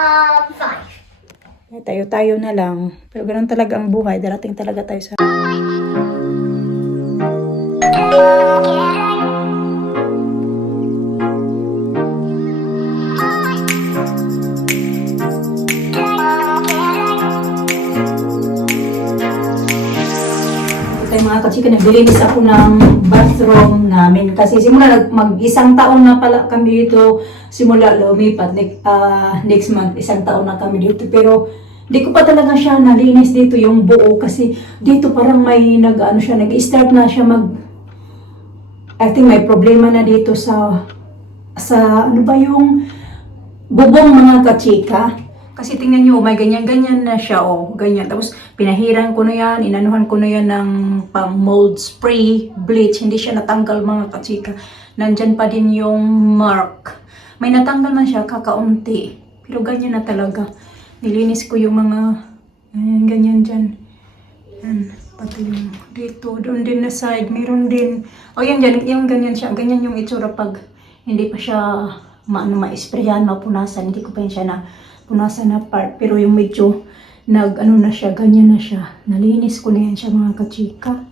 Five. Tayo-tayo na lang. Pero ganun talaga ang buhay. Darating talaga tayo sa... Mga kachika, naglilinis ako ng bathroom namin kasi simula mag-isang taon na pala kami dito, simula lumipat next month, isang taon na kami dito, pero di ko pa talaga siya nalinis dito yung buo kasi dito parang may nag-start na siya I think may problema na dito sa ano ba yung bubong mga kachika. Kasi tingnan nyo, may ganyan-ganyan na siya, ganyan. Tapos, pinahiran ko na yan, inanuhan ko na yan ng pang mold spray, bleach. Hindi siya natanggal mga kachika. Nandyan pa din yung mark. May natanggal na siya, kakaunti. Pero ganyan na talaga. Nilinis ko yung mga, ganyan dyan. Yan, pati yung dito, doon din na side, meron din. Yan dyan, yung ganyan siya. Ganyan yung itsura pag hindi pa siya ma-sprayan, mapunasan. Hindi ko pa yun siya na punasan na part, pero yung medyo na siya, ganyan na siya. Nalinis ko na yan siya mga kachika.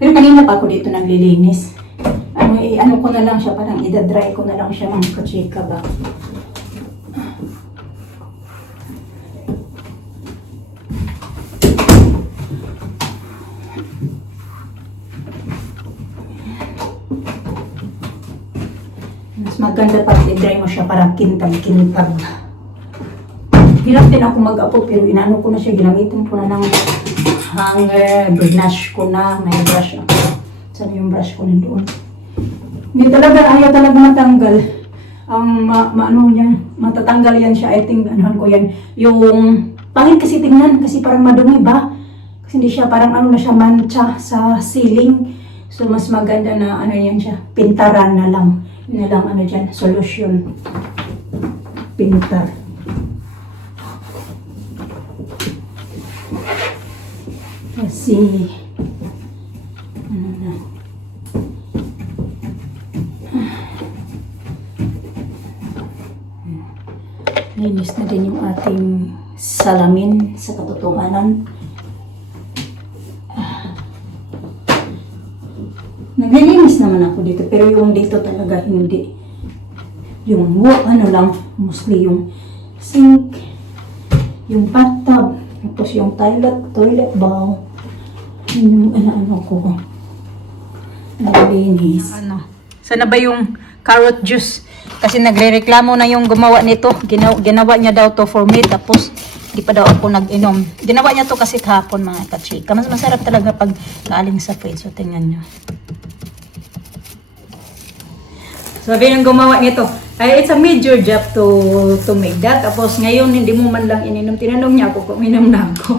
Pero kanina pa ako dito naglilinis. Ano ko na lang siya, parang idadry ko na lang siya mga kachika ba. Mas maganda pag i-dry mo siya para kintag-kintag. Hirap din ako mag-apo pero inaano ko na siya, ginamitin ko na ng hanger, brush ko na, may brush ako. Saan yung brush ko nandoon? Hindi talaga, ayaw talaga matanggal. Ang matatanggal yan siya, I think, anuhan ko yan. Yung, pangit kasi tingnan, kasi parang madumi ba? Kasi hindi siya, parang na siya, mancha sa ceiling. So, mas maganda na, yan siya, pintaran na lang. Yun na lang, dyan, solution. Pintar. Kasi linis na din yung ating salamin sa katotohanan. Naglilinis naman ako dito pero yung dito talaga hindi. Yung lang, mostly yung sink, yung bathtub, tapos yung toilet bowl. Yung ano ko. Naglinis. Sana ba yung carrot juice? Kasi nagre-reklamo na yung gumawa nito. Ginawa niya daw to for me. Tapos, di pa daw ako nag-inom. Ginawa niya to kasi kahapon mga kachika. Mas masarap talaga pag galing sa fridge. So, tingnan nyo. Sabi ng gumawa nito, it's a major job to make that. Tapos ngayon, hindi mo man lang ininom. Tinanong niya ako kung ininom na ako.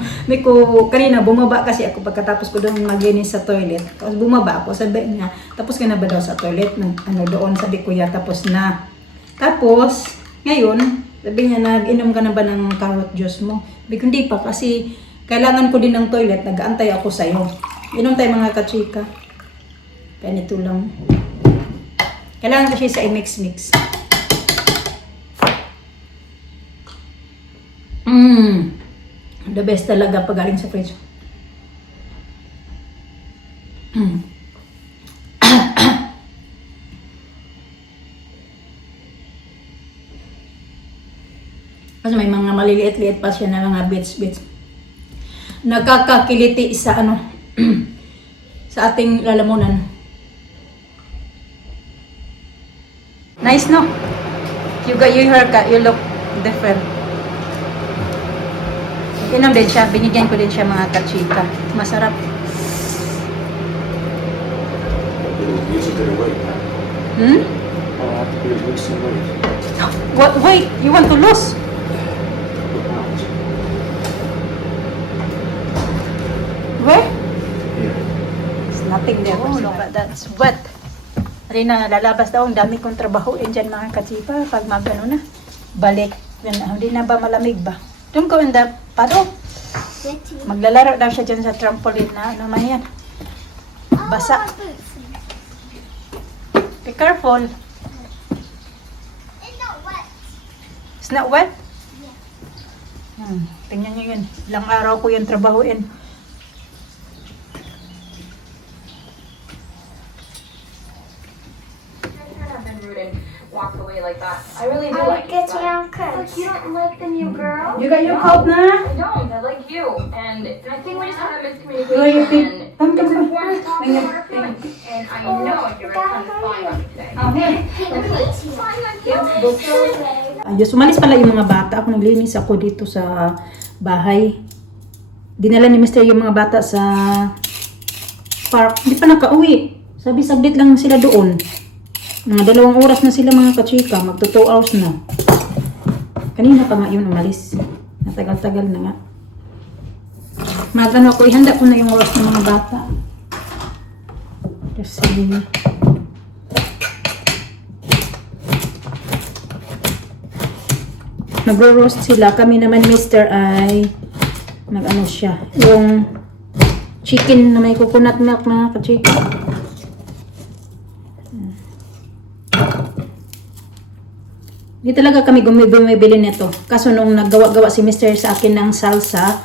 Kanina, bumaba kasi ako pagkatapos ko doon maglinis sa toilet. Tapos bumaba ako, sabi niya, tapos ka na ba daw sa toilet? Doon, sabi ko ya, tapos na. Tapos, ngayon, sabi niya, nag-inom ka na ba ng carrot juice mo? Sabi ko, hindi pa kasi kailangan ko din ng toilet, nag-aantay ako sa'yo. Inom tayo mga kachika. Ganito lang. Kailangan kasi sa i-mix-mix. The best talaga pag galing sa fridge. Kasi may mga maliliit-liit pa siya na mga bits. Nakakakiliti sa sa ating lalamunan. Nice, no? You got your haircut, you look different. Inom din siya, binigyan ko din siya mga kachika. Masarap. What? Wait, you want to lose? Where? It's nothing there. Oh, look at that. It's wet. Rina, lalabas daw, ang dami kong trabaho dyan mga kachipa. Pag magano na, balik. Hindi na ba malamig ba? Doon ko in the paddle. Maglalaro daw siya dyan sa trampoline na ano man yan. Basa. Be careful. It's not wet. It's not wet? Tingnan nyo yun. Ilang araw ko yung trabahuin. Walked away like that. I really do I like get you. your coat. You don't like the new girl? You got your coat na? I don't. I like you. And I think we just had a Where you miscommunication. think? And Come, it's come, come. important to talk about our feelings. And I know you're going to spy on me today. Oh, here. Spying on you? Ayos, umalis pala yung mga bata. Ako naglinis ako dito sa bahay. Dinala ni Mr. yung mga bata sa park. Hindi pa nakauwi. Sabi, saglit lang sila doon. Mga 2 oras na sila mga kachika. Magto 2 hours na. Kanina pa nga yun umalis. Natagal-tagal na nga. Magano ako, ihanda ko na yung oras ng mga bata. Kasi nagro-roast sila. Kami naman, Mr. ay nag-ano siya. Yung chicken na may coconut milk, mga kachika. Hindi talaga kami bumibili nito. Kaso nung naggawa-gawa si Mr. sa akin ng salsa,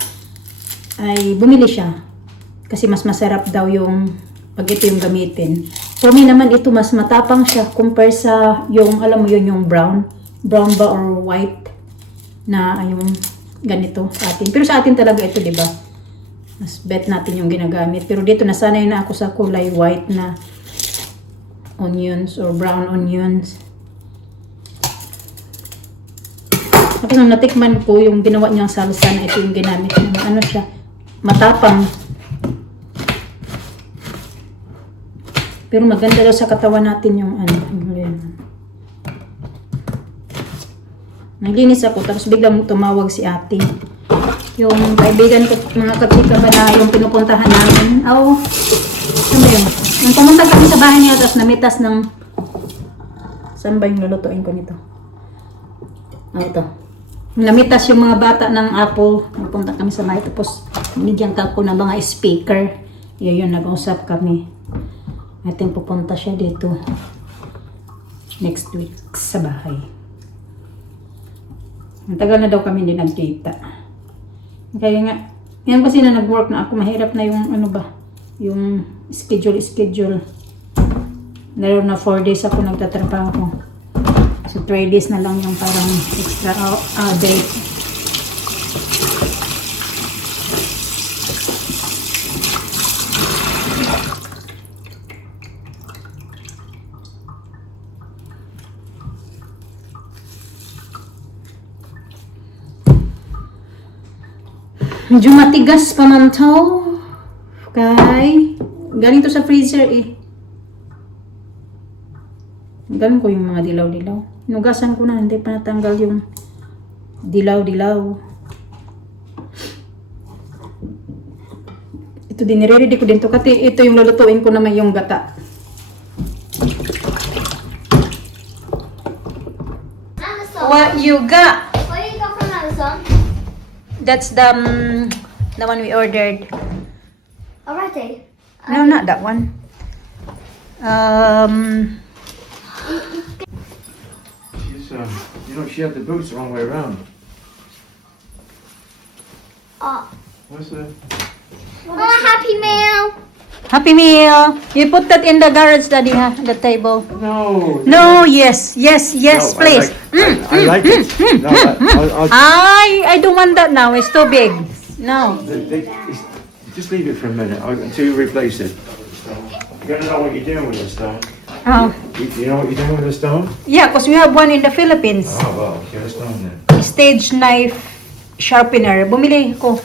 ay bumili siya. Kasi mas masarap daw yung pag ito yung gamitin. For me naman ito mas matapang siya compare sa yung, alam mo yun, yung brown. Brown ba or white na yung ganito sa atin. Pero sa atin talaga ito, di ba? Mas bet natin yung ginagamit. Pero dito nasanay na ako sa kulay white na onions or brown onions. Tapos nung natikman ko yung ginawa niyang salsa na ito yung ginamit niya. Ano siya? Matapang. Pero maganda daw sa katawan natin yung ano. Naglinis ako tapos biglang tumawag si ate. Yung kaibigan ko, mga katika ba na yung pinupuntahan namin. Ano yun? Nung pumunta kami sa bahay niya tapos namitas ng saan ba yung lulutuin ko nito? Ito. Namitas yung mga bata ng apple. Nagpunta kami sa bahay. Tapos, binigyan ka ko ng mga speaker. Yun, nag-usap kami. Ating pupunta siya dito. Next week sa bahay. Ang tagal na daw kami hindi nagkita. Kaya nga, yan kasi na nag-work na ako. Mahirap na yung ano ba, yung schedule. Lalo na 4 days ako nagtatrabaho. So 3 days na lang yung parang extra day. Medyo matigas pa man to. Kay, galing to sa freezer eh. Galing ko yung mga dilaw-dilaw. Nugasan ko na, hindi pa natanggal yung dilaw-dilaw. Ito din, nire-ready ko din to. Kasi ito yung lulutuin ko naman yung gata. Amazon. What you got? What do you got from Amazon? That's the one we ordered. Already. No, not that one. She had the boots the wrong way around. What's the? Oh, Happy Meal. Happy Meal. You put that in the garage, Daddy, ha? The table. No. No, yes, No, please. I like it. No, I don't want that now. It's too big. No. Just leave it for a minute until you replace it. You gotta know what you're doing with this stone. Oh, You know what you're doing with the stone? yeah, because we have one in the Philippines. Oh, well, get a stone then. Stage knife sharpener. Bumili ko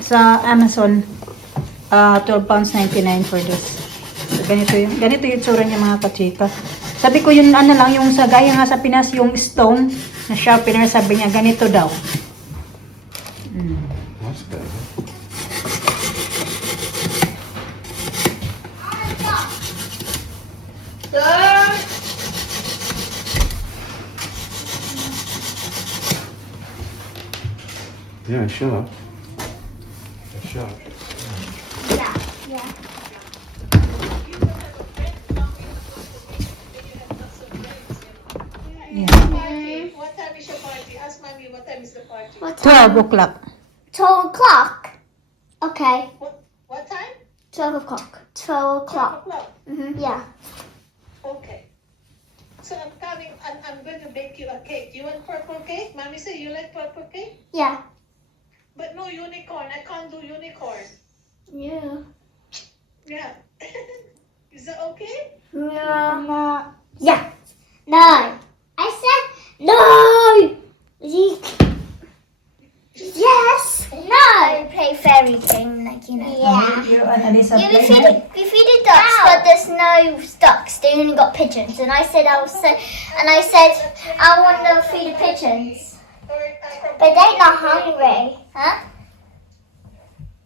sa Amazon. 12 pounds 99 for this. So, ganito yung tsura niya, mga kachika. Sabi ko yun, ano lang, yung sa gaya nga sa Pinas, yung stone na sharpener, sabi niya, ganito daw. That's better. Yeah, sharp. Sharp. Yeah, yeah. Yeah. What have is your party? Ask mommy what time is the party. What 12 o'clock. 12 o'clock. Okay. What time? 12 o'clock. 12 o'clock. 12 o'clock. Yeah. Okay. So I'm coming. I'm going to bake you a cake. You want purple cake? Mommy say you like purple cake, Yeah. but no unicorn. I can't do unicorn. Yeah. Yeah. Is that okay? No. Yeah. No. I said no. Yes. No. Play fairy game, like Yeah. You and Alisa Yeah, we play feed the ducks, but there's no ducks. They only got pigeons, and I said I want to feed the pigeons, but they're not hungry, huh?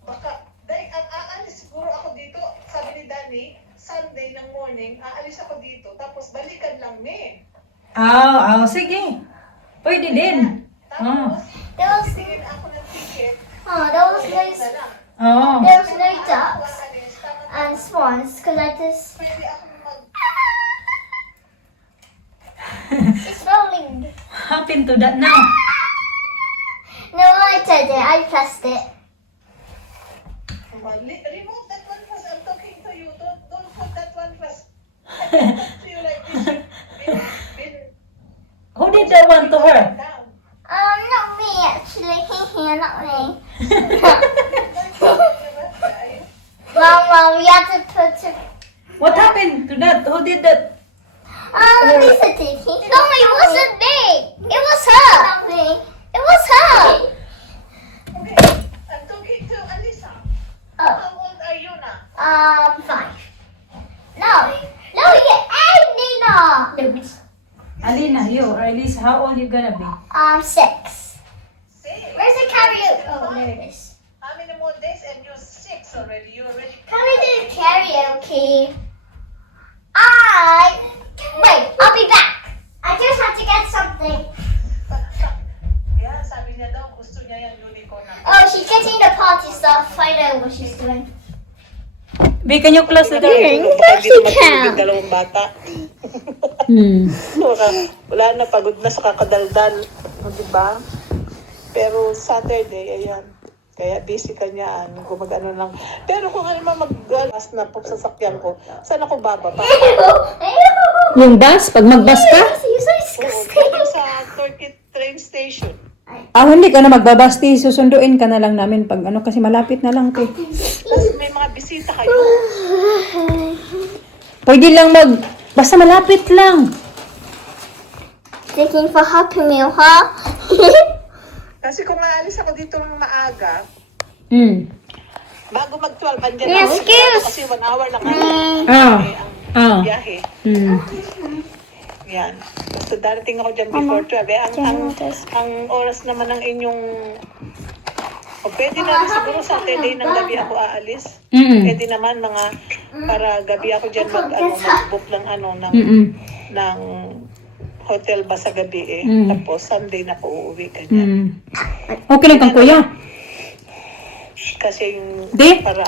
Baka, dahil aalis siguro ako dito, sabi ni Danny, Sunday ng morning, aalis ako dito, tapos balikan lang me. Sige. Pwede din. Tapos, There was tingin ako ng ticket, there was no na lang. ducks Aalis, tapos and swans because I just pwede ako it's rolling. Happen to that now. No, I did it. I pressed it. remove that one first. I'm talking to you. Don't put that one first. I can talk to you like this. Been Who did that one to her? down. Not me actually. Not me. Mama, we had to put it. What happened to that? Who did that? Lisa did. No, it wasn't me. It was her. Not me. It was her. Okay, I'm talking to Alisa. Oh. How old are you now? 5. No, yeah, and Nina. Alina, you or Elise, how old you gonna be? 6. Six. Where's the karaoke? Oh, there it is. How many more days and you're 6 already? You already. Can we do karaoke? Wait, I'll be back. I just have to get something. Yeah, sabi niya daw, gusto niya yung unicorn na. Oh, she's getting the party stuff. I know what she's doing. Be, can you close the door? Yes, you can. Dalawang bata. Wala na, pagod na sa kakadaldal. Diba? Pero Saturday, ayan. Kaya busy ka niyan, gumagano lang. Pero kung ano man mag-gas na po sa sasakyan ko, saan ako bababa? Yung bus? Pag mag-bus ka? You're so disgusting. Dito sa Turkey train station. Hindi ka na magbabasti. Susunduin ka na lang namin pag ano kasi malapit na lang te. Tapos may mga bisita kayo. Pwede lang basta malapit lang. Taking for Happy Meal, huh? Kasi kung aalis ako dito ng maaga, bago mag-12, andyan Yes, ako. excuse. Kasi 1 hour lang ako. Ah. Biyahe. Yan. Basta darating ako dyan before 12. Ang oras naman ng inyong... O pwede na rin siguro Saturday ng gabi ako aalis. Pwede naman mga para gabi ako dyan mag-book ng ng hotel ba sa gabi Tapos Sunday na ako uuwi ka dyan. Okay lang kang kuya. Kasi yung para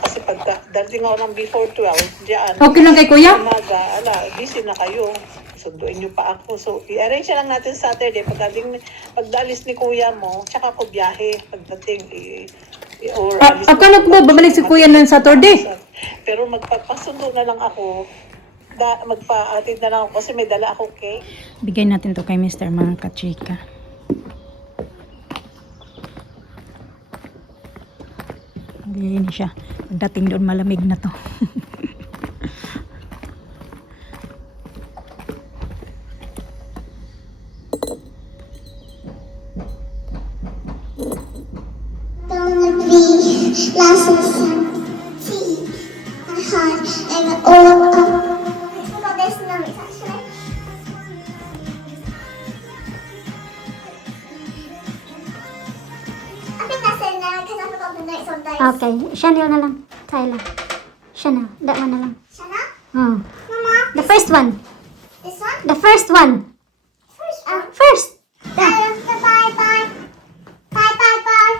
kasi pagka darating ako ng before 12 dyan. Okay lang kay kuya? Umaga, busy na kayo. Sunduin niyo pa ako. So, i-arrange lang natin Saturday. Pagdalis ni kuya mo, tsaka ako biyahe. Pagdating, Akala ko ba babalik si kuya ng Saturday? Pero magpapasundo na lang ako. Magpa-atid na lang ako kasi may dala akong cake. Bigay natin to kay Mr. mga kachika. Bigyan siya. Pagdating doon malamig na to. Glasses, tea, and heart, and all of this numbers actually. I think that's in there because I forgot the notes on those. Okay, Chanel na lang. Tyler. Chanel. That one na lang. Chanel? Oh. Mama? The first one. This one? The first one. First one? First. Bye, bye, bye. Bye, bye, bye.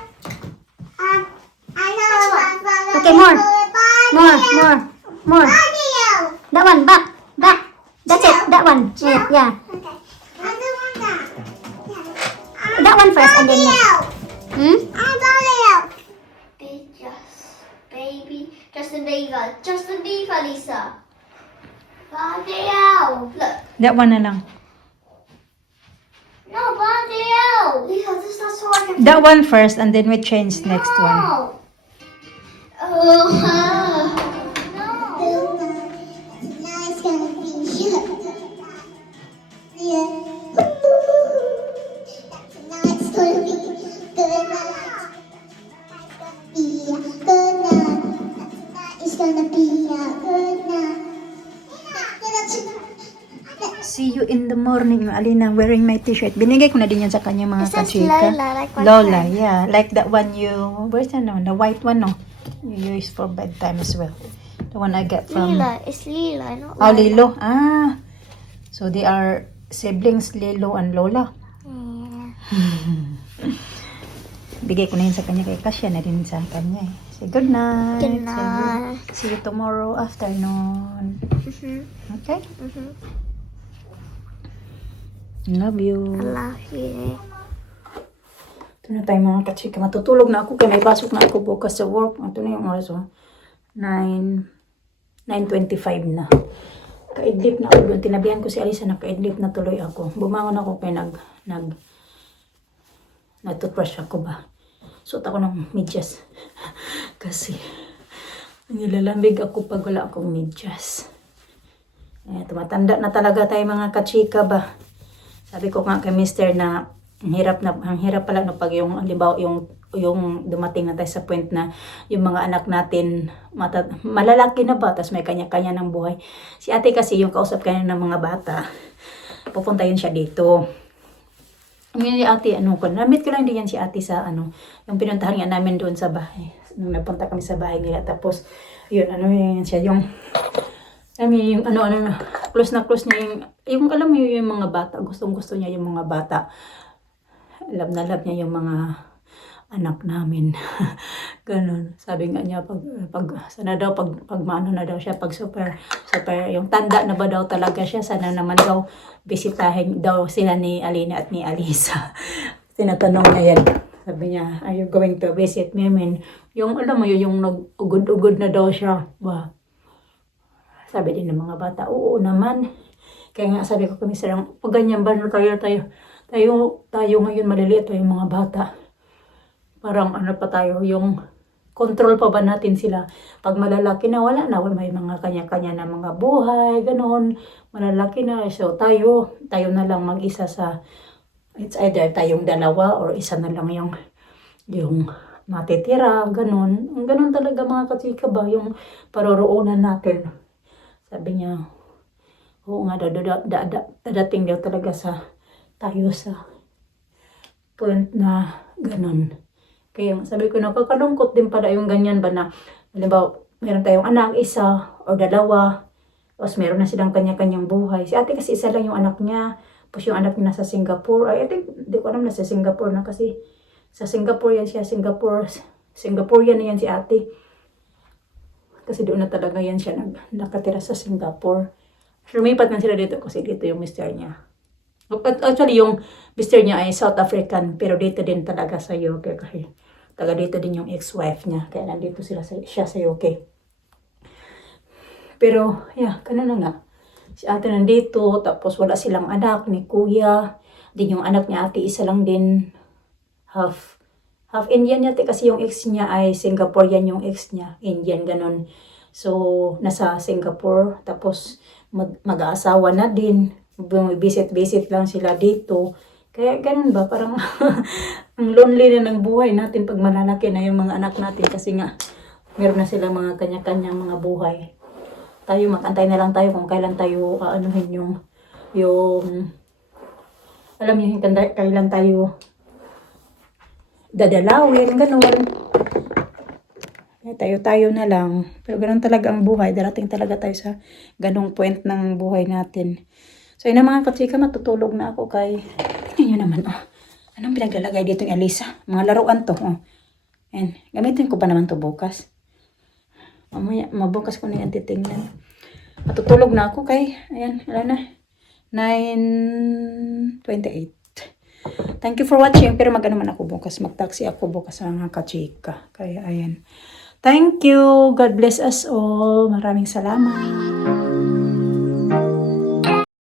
I know one. Okay, more. Bye, More, Leo. more, more. Bye, Leo. That one, back, back. That's it, that one. Yeah, yeah. Okay. I don't want that. one first and then... Hmm? I'm Galileo. Baby. Justin Bieber, Lisa. Galileo. Look. That one na lang. No, Galileo. Lisa, this is not so I can... That one first and then we change next one. No. Oh, no. Now it's gonna be you. Yeah. Now it's gonna be good night. Good night. It's gonna be a good night. See you in the morning, Alina, wearing my t-shirt. Binigay ko na din yan sa kanya mga It says kachika. Lola, like one Lola, time. yeah. Like that one you, where's that one? The white one, no? You use for bedtime as well. The one I get from... Lila, it's Lila, not Oh, Lola. Lilo. Ah. So they are siblings, Lilo and Lola. Yeah. Bigay ko na yun sa kanya kay Kasya na din sa kanya eh. Say good night. Good night. See you tomorrow afternoon. Okay? Love you. I love you. Ito na tayo mga kachika. Matutulog na ako kaya may pasok na ako bukas sa work. Ito na yung oras oh. 9:25 na. Kaidlip na ako doon. Tinabihan ko si Alisa na kaidlip na tuloy ako. Bumangon ako kaya nag-toothbrush ako ba. Suot ako ng medyas. Kasi nilalamig ako pag wala akong medyas. Tumatanda na talaga tayo mga kachika ba. Sabi ko nga kay mister na ang hirap pala no pag yung halimbawa yung dumating na tayo sa point na yung mga anak natin malalaki na ba tapos may kanya-kanya ng buhay. Si ate kasi yung kausap kanya ng mga bata pupunta yun siya dito. Ngayon si ate namit ko lang din yan si ate sa yung pinuntahan nga namin doon sa bahay nung napunta kami sa bahay nila tapos yun yun siya yung yung close na close niya yung alam mo yung mga bata, gustong-gusto niya yung mga bata. Love na love niya yung mga anak namin. Ganun. Sabi nga niya pag maano na daw siya, pag super yung tanda na ba daw talaga siya, sana naman daw bisitahin daw sila ni Alina at ni Alisa. Tinatanong niya yan. Sabi niya, are you going to visit me? I mean, yung alam mo yung nag-ugod-ugod na daw siya. Ba? Sabi din ng mga bata, oo naman. Kaya nga sabi ko kami sarang, pag ganyan ba tayo ngayon maliliit pa yung mga bata. Parang pa tayo, yung control pa ba natin sila. Pag malalaki na, wala may mga kanya-kanya na mga buhay, ganon. Malalaki na, so tayo na lang mag-isa sa, it's either tayong dalawa or isa na lang yung matitira, ganon. Ganon talaga mga kachika ba, yung paroroonan natin. Sabi niya, oo nga, dadating daw talaga tayo sa point na ganun. Kaya sabi ko, nakakalungkot din pala yung ganyan ba na, halimbawa, meron tayong anak, isa o dalawa, tapos meron na silang kanya-kanyang buhay. Si ate kasi isa lang yung anak niya, tapos yung anak niya nasa Singapore. I think, di ko alam, nasa Singapore na kasi, sa Singapore yan siya, Singaporean na yan si ate. Kasi doon na talaga yan siya nakatira sa Singapore. Lumipat na sila dito kasi dito yung mister niya. Actually, yung mister niya ay South African, pero dito din talaga sa UK kasi taga dito din yung ex-wife niya. Kaya nandito siya sa UK. Pero, ganun na nga. Si ate nandito, tapos wala silang anak ni kuya. Din yung anak niya ate, isa lang din. Half Indian yate kasi yung ex niya ay Singaporean yung ex niya. Indian, ganun. So, nasa Singapore. Tapos, mag-aasawa na din. Visit lang sila dito. Kaya ganun ba? Parang ang lonely na ng buhay natin pag malalaki na yung mga anak natin. Kasi nga, meron na silang mga kanya-kanyang mga buhay. Tayo, mag-antay na lang tayo kung kailan tayo yung alam niyo, kailan tayo dadalawin, ganun. Tayo na lang. Pero ganun talaga ang buhay. Darating talaga tayo sa ganung point ng buhay natin. So, yun na mga kachika, matutulog na ako kay... Tingnan nyo naman, Anong pinaglalagay dito ng Alisa? Mga laruan to, And, gamitin ko pa naman to bukas. Mamaya, mabukas ko na yan titingnan. Matutulog na ako kay... Ayan, wala na. 9:28. Thank you for watching. Pero mag-ano man ako bukas. Mag-taxi ako bukas mga kachika. Kaya ayan. Thank you. God bless us all. Maraming salamat.